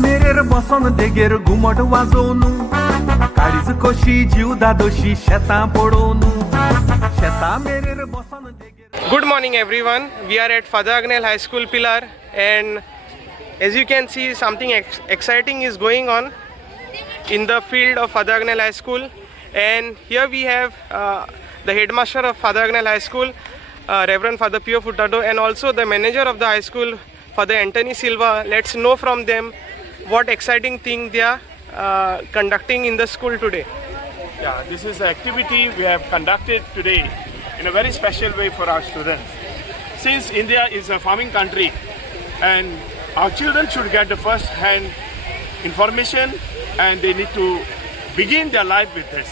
मेरेर बसन देगेर घुमट वाजोवनू काळीज कशी जीवदा दोशी शेतां पडोवनू शेतां मेरेर बसन देगेर. Good morning everyone. We are at Father Agnel High School Pilar, and as you can see, something exciting is going on in the field of Father Agnel High School. And here we have the headmaster of Father Agnel High School, Reverend Father Pio Furtado, and also the manager of the high school, Father Anthony Silva. Let's know from them what exciting thing they are conducting in the school today. Yeah, this is an activity we have conducted today in a very special way for our students. Since India is a farming country and our children should get the first hand information and they need to begin their life with this.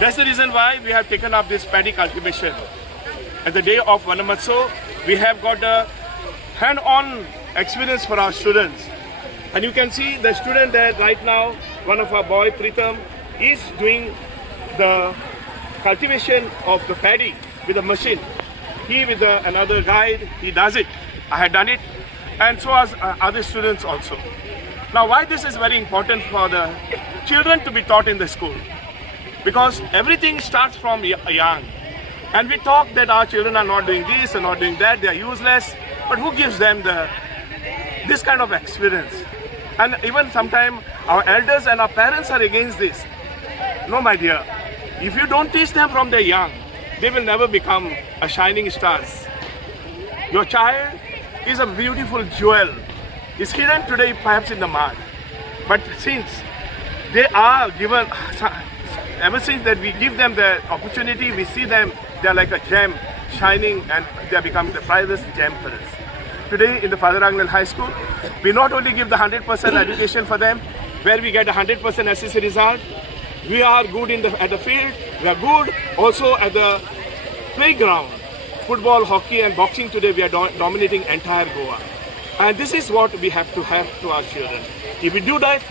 That's the reason why we have taken up this paddy cultivation. At the day of Vanamatso, we have got a hand-on experience for our students. And you can see the student there right now, one of our boy, Pritam, is doing the cultivation of the paddy with a machine. He with another guide, he does it. I had done it, and so as other students also. Now why this is very important for the children to be taught in the school? Because everything starts from young. And we talk that our children are not doing this and not doing that, they are useless. But who gives them this kind of experience? And even sometimes our elders and our parents are against this. No, my dear. If you don't teach them from their young, they will never become a shining stars. Your child is a beautiful jewel. It's hidden today perhaps in the mud. But since they are given, ever since that we give them the opportunity, we see them, they are like a gem shining, and they are becoming the priceless gem for us. Today in the Father Agnel High School, we not only give the 100% education for them, where we get a 100% SSC result. We are good at the field, we are good also at the playground. Football, hockey and boxing today we are dominating entire Goa. And this is what we have to our children. If we do that,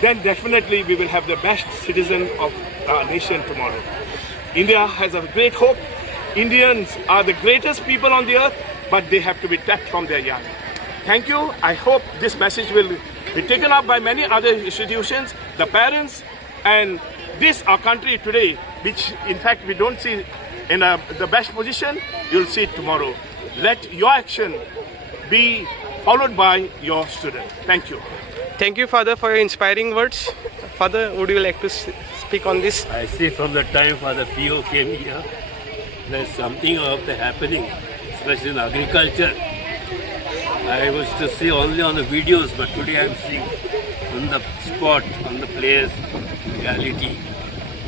then definitely we will have the best citizen of our nation tomorrow. India has a great hope. Indians are the greatest people on the earth, but they have to be tapped from their young. Thank you. I hope this message will be taken up by many other institutions, the parents, and this our country today, which in fact we don't see in the best position, you'll see it tomorrow. Let your action be followed by your student. Thank you. Thank you, Father, for your inspiring words. Father, would you like to speak on this? I see from the time Father Pio came here, there's something of the happening, especially in agriculture. I was to see only on the videos, but today I'm seeing on the spot, on the place, reality.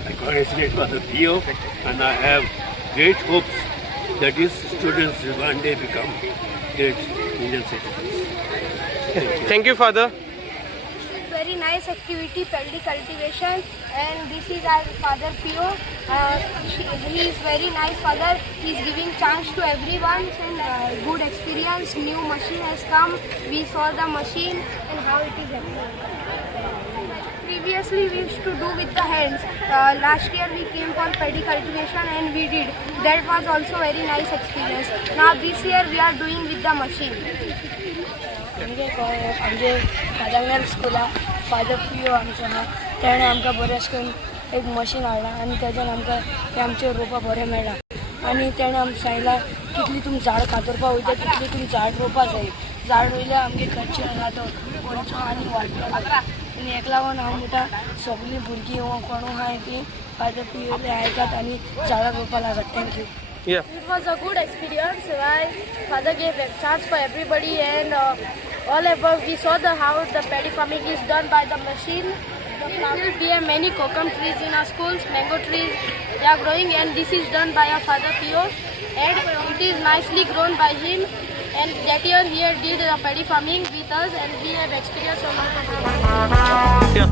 I congratulate Father Pio, and I have great hopes that his students will one day become great Indian citizens. Thank you, Father. Very nice activity, paddy cultivation, and this is our Father Pio. He is very nice father. He is giving chance to everyone and good experience. New machine has come. We saw the machine and how it is happening. Previously we used to do with the hands. Last year we came for paddy cultivation and we did. That was also very nice experience. Now this year we are doing with the machine. आमचे father स्कुला father पियो आमचो आहा तेणें आमकां बरेंच करून एक मशीन हाडलां आनी तेच्यान आमकां ते आमचे रोवपाक बरें मेळ्ळा आनी तेणें आमकां सांगलां कितली तुमी झाड कातरपाक वयता तितली तुमी झाड रोवपाक जाय झाड रोयल्यार आमगे खर्च जाता गोंयचो आनी वाडटलो आनी हेका लागून हांव म्हणटा सगळीं भुरगीं वा कोण आहाय ती फादर पियोले आयकात आनी झाडां रोवपाक लागत. Thank you. Yeah. It was a good experience. Father gave a chance for everybody, and all above we saw how the paddy farming is done by the machine. We have many kokum trees in our schools, mango trees. They are growing, and this is done by our Father Pio, and it is nicely grown by him. And that year he did the paddy farming with us, and we have experienced a lot of. Yeah.